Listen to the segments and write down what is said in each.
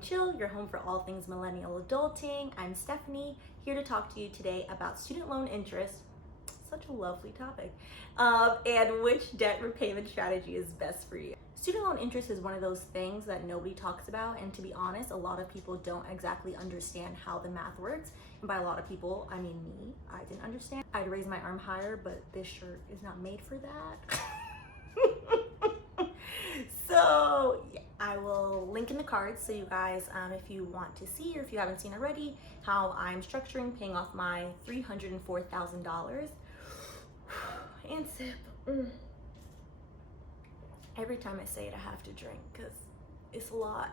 and Chill, your home for all things millennial adulting. I'm Stephanie, here to talk to you today about student loan interest, such a lovely topic, and which debt repayment strategy is best for you. Student loan interest is one of those things that nobody talks about, and to be honest, a lot of people don't exactly understand how the math works. And by a lot of people, I mean me. I didn't understand. I'd raise my arm higher, but this shirt is not made for that. So yeah, I will link in the cards so you guys, if you want to see or if you haven't seen already, how I'm structuring paying off my $304,000. And sip. Every time I say it, I have to drink because it's a lot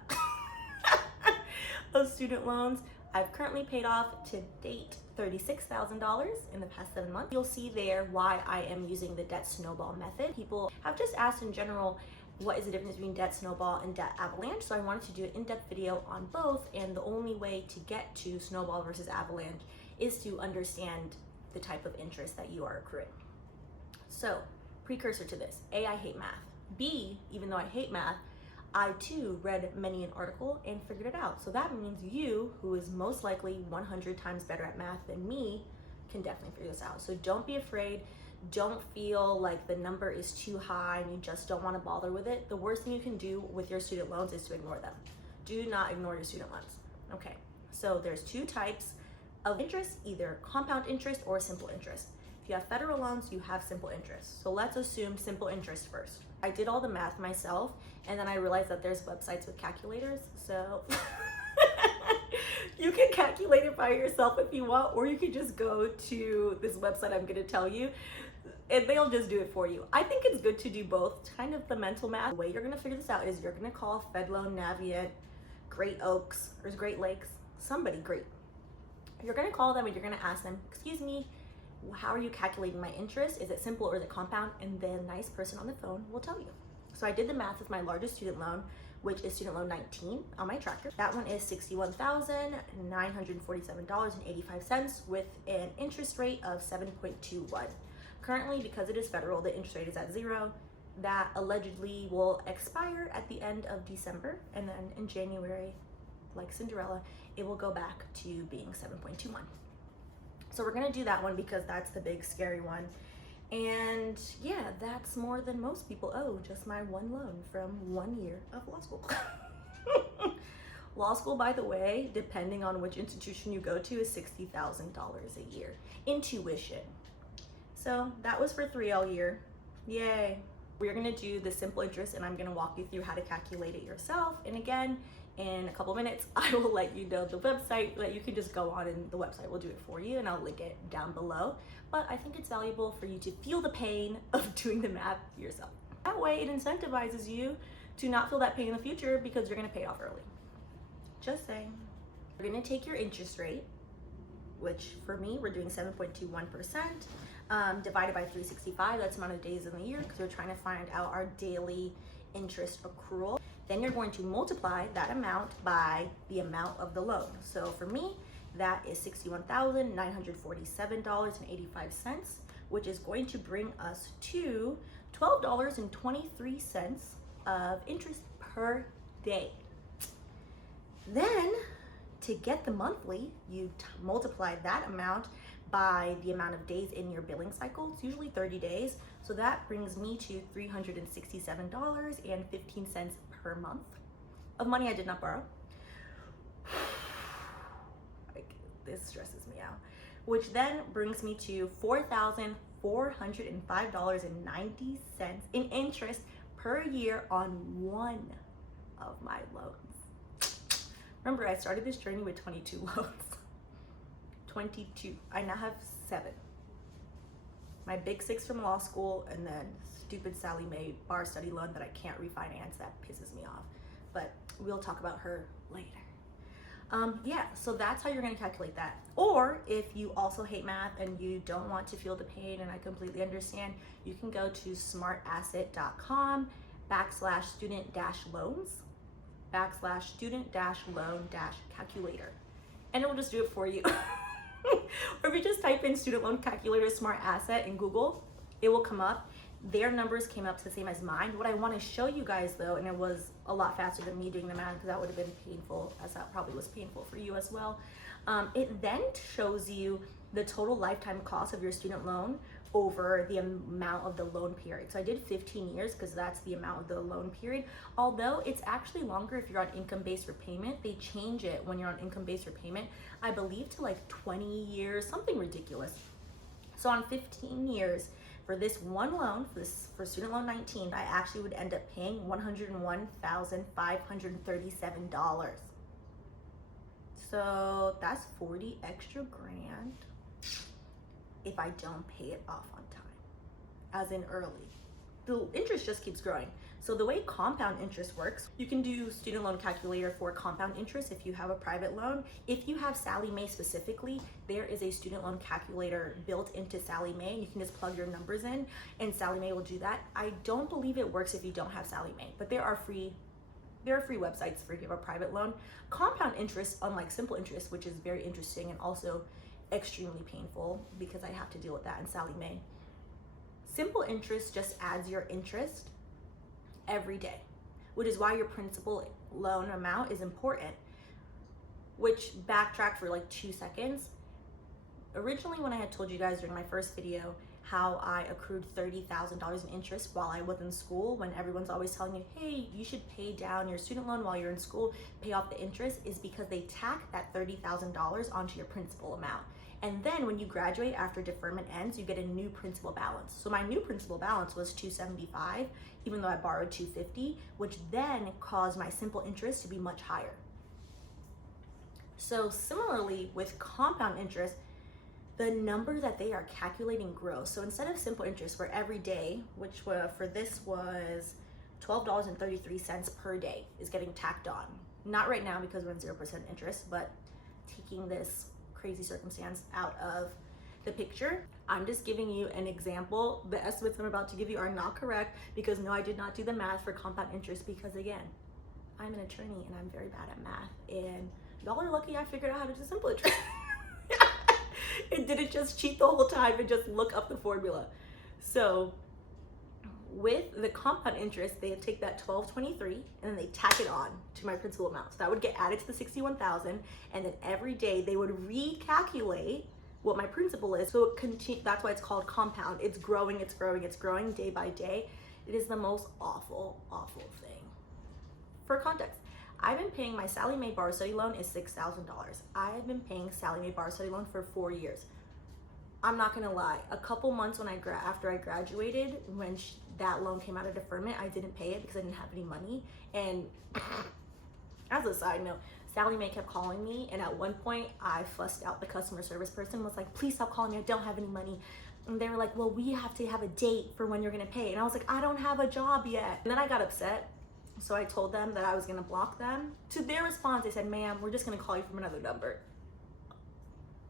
of student loans. I've currently paid off to date $36,000 in the past 7 months. You'll see there why I am using the debt snowball method. People have just asked in general, what is the difference between debt snowball and debt avalanche? So I wanted to do an in-depth video on both, and the only way to get to snowball versus avalanche is to understand the type of interest that you are accruing. So, precursor to this, A, I hate math. B, even though I hate math, I too read many an article and figured it out. So that means you, who is most likely 100 times better at math than me, can definitely figure this out. So don't be afraid. Don't feel like the number is too high and you just don't want to bother with it. The worst thing you can do with your student loans is to ignore them. Do not ignore your student loans. Okay, so there's two types of interest, either compound interest or simple interest. If you have federal loans, you have simple interest. So let's assume simple interest first. I did all the math myself, and then I realized that there's websites with calculators, so you can calculate it by yourself if you want, or you can just go to this website I'm gonna tell you, and they'll just do it for you. I think it's good to do both, kind of the mental math. The way you're gonna figure this out is you're gonna call FedLoan, Navient, Great Oaks, or Great Lakes, somebody great. You're gonna call them and you're gonna ask them, excuse me, how are you calculating my interest? Is it simple or is it compound? And the nice person on the phone will tell you. So I did the math with my largest student loan, which is student loan 19 on my tracker. That one is $61,947.85 with an interest rate of 7.21. Currently, because it is federal, the interest rate is at 0. That allegedly will expire at the end of December, and then in January, like Cinderella, it will go back to being 7.21. So we're gonna do that one because that's the big scary one. And yeah, that's more than most people owe, just my one loan from 1 year of law school. Law school, by the way, depending on which institution you go to, is $60,000 a year in tuition. So that was for 3 all year. Yay. We're gonna do the simple interest and I'm gonna walk you through how to calculate it yourself. And again, in a couple minutes, I will let you know the website that you can just go on and the website will do it for you, and I'll link it down below. But I think it's valuable for you to feel the pain of doing the math yourself. That way it incentivizes you to not feel that pain in the future because you're gonna pay it off early. Just saying. We're gonna take your interest rate, which for me, we're doing 7.21%, divided by 365, that's the amount of days in the year, because we're trying to find out our daily interest accrual. Then you're going to multiply that amount by the amount of the loan. So for me, that is $61,947.85, which is going to bring us to $12.23 of interest per day. Then to get the monthly, you multiply that amount by the amount of days in your billing cycle. It's usually 30 days. So that brings me to $367.15 per month of money I did not borrow. Like, this stresses me out. Which then brings me to $4,405.90 in interest per year on one of my loans. Remember, I started this journey with 22 loans. 22. I now have 7. My big 6 from law school, and then stupid Sally Mae bar study loan that I can't refinance. That pisses me off. But we'll talk about her later. Yeah, so that's how you're gonna calculate that. Or if you also hate math and you don't want to feel the pain, and I completely understand, you can go to smartasset.com/student-loans/student-loan-calculator, and it will just do it for you. Or if you just type in student loan calculator smart asset in Google, it will come up. Their numbers came up to the same as mine. What I want to show you guys though, and it was a lot faster than me doing the math because that would have been painful, as that probably was painful for you as well. It then shows you the total lifetime cost of your student loan over the amount of the loan period. So I did 15 years because that's the amount of the loan period. Although it's actually longer if you're on income-based repayment. They change it when you're on income-based repayment, I believe, to like 20 years, something ridiculous. So on 15 years, for this one loan, for student loan 19, I actually would end up paying $101,537. So that's 40 extra grand if I don't pay it off on time, as in early. The interest just keeps growing. So the way compound interest works, you can do student loan calculator for compound interest if you have a private loan. If you have Sallie Mae specifically, there is a student loan calculator built into Sallie Mae, and you can just plug your numbers in and Sallie Mae will do that. I don't believe it works if you don't have Sallie Mae, but there are free websites for if you have a private loan. Compound interest, unlike simple interest, which is very interesting and also extremely painful because I have to deal with that in Sallie Mae. Simple interest just adds your interest every day, which is why your principal loan amount is important. Which, backtrack for like 2 seconds. Originally, when I had told you guys during my first video how I accrued $30,000 in interest while I was in school, when everyone's always telling you, hey, you should pay down your student loan while you're in school, pay off the interest, is because they tack that $30,000 onto your principal amount. And then when you graduate after deferment ends, you get a new principal balance. So my new principal balance was $275, even though I borrowed $250, which then caused my simple interest to be much higher. So similarly with compound interest, the number that they are calculating grows. So instead of simple interest, where every day, which for this was $12.33 per day, is getting tacked on. Not right now because we're in 0% interest, but taking this crazy circumstance out of the picture, I'm just giving you an example. The estimates I'm about to give you are not correct because no, I did not do the math for compound interest because again, I'm an attorney and I'm very bad at math, and y'all are lucky I figured out how to do simple interest. It didn't just cheat the whole time and just look up the formula. So with the compound interest, they take that $12.23 and then they tack it on to my principal amount. So that would get added to the $61,000, and then every day they would recalculate what my principal is. So that's why it's called compound. It's growing, it's growing, it's growing day by day. It is the most awful, awful thing. For context, I've been paying my Sallie Mae Bar Study loan is $6,000. I have been paying Sallie Mae Bar Study loan for 4 years. I'm not gonna lie, a couple months when after I graduated, when that loan came out of deferment, I didn't pay it because I didn't have any money. And as a side note, Sallie Mae kept calling me, and at one point I fussed out the customer service person, was like, please stop calling me, I don't have any money. And they were like, well, we have to have a date for when you're gonna pay. And I was like, I don't have a job yet. And then I got upset. So I told them that I was gonna block them. To their response, they said, ma'am, we're just gonna call you from another number.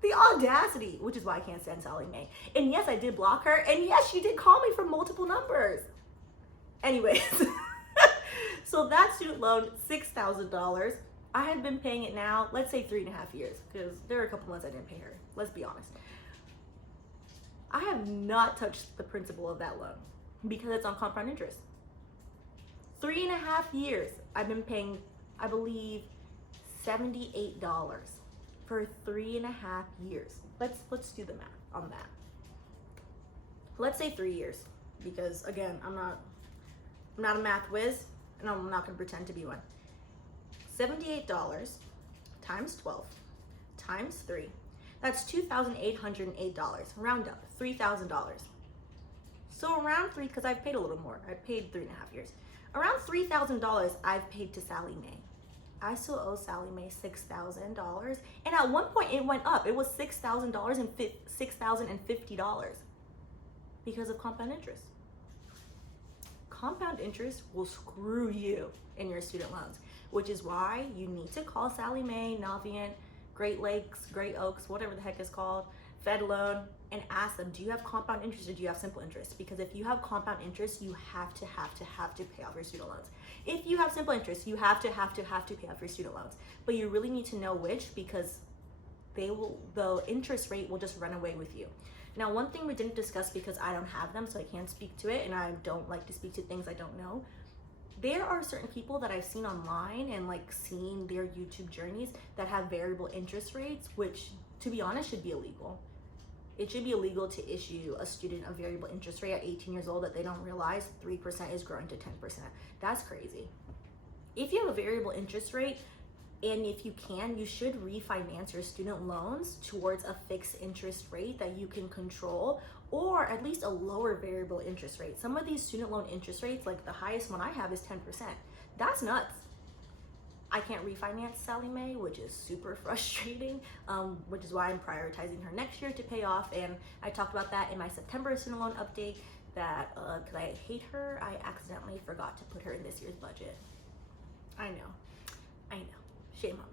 The audacity, which is why I can't stand Sallie Mae. And yes, I did block her. And yes, she did call me from multiple numbers. Anyways, so that student loan, $6,000. I had been paying it now, let's say 3.5 years, because there are a couple months I didn't pay her. Let's be honest. I have not touched the principal of that loan because it's on compound interest. 3.5 years, I've been paying, I believe, $78 for 3.5 years. Let's do the math on that. Let's say 3 years, because again, I'm not a math whiz, and I'm not gonna pretend to be one. $78 times 12 times 3, that's $2,808. Round up, $3,000. So around three, because I've paid a little more. I paid 3.5 years. Around $3,000 I've paid to Sallie Mae. I still owe Sallie Mae $6,000, and at one point it went up. It was $6,000 and $6,050 because of compound interest. Compound interest will screw you in your student loans, which is why you need to call Sallie Mae, Navient, Great Lakes, Great Oaks, whatever the heck it's called, Fed Loan, and ask them, do you have compound interest or do you have simple interest? Because if you have compound interest, you have to pay off your student loans. If you have simple interest, you have to pay off your student loans. But you really need to know which, because the interest rate will just run away with you. Now, one thing we didn't discuss because I don't have them, so I can't speak to it, and I don't like to speak to things I don't know. There are certain people that I've seen online and like seen their YouTube journeys that have variable interest rates, which to be honest should be illegal. It should be illegal to issue a student a variable interest rate at 18 years old that they don't realize 3% is growing to 10%. That's crazy. If you have a variable interest rate, and if you can, you should refinance your student loans towards a fixed interest rate that you can control, or at least a lower variable interest rate. Some of these student loan interest rates, like the highest one I have is 10%. That's nuts. I can't refinance Sally Mae, which is super frustrating, which is why I'm prioritizing her next year to pay off. And I talked about that in my September student loan update, that because I hate her, I accidentally forgot to put her in this year's budget. I know. Shame on me.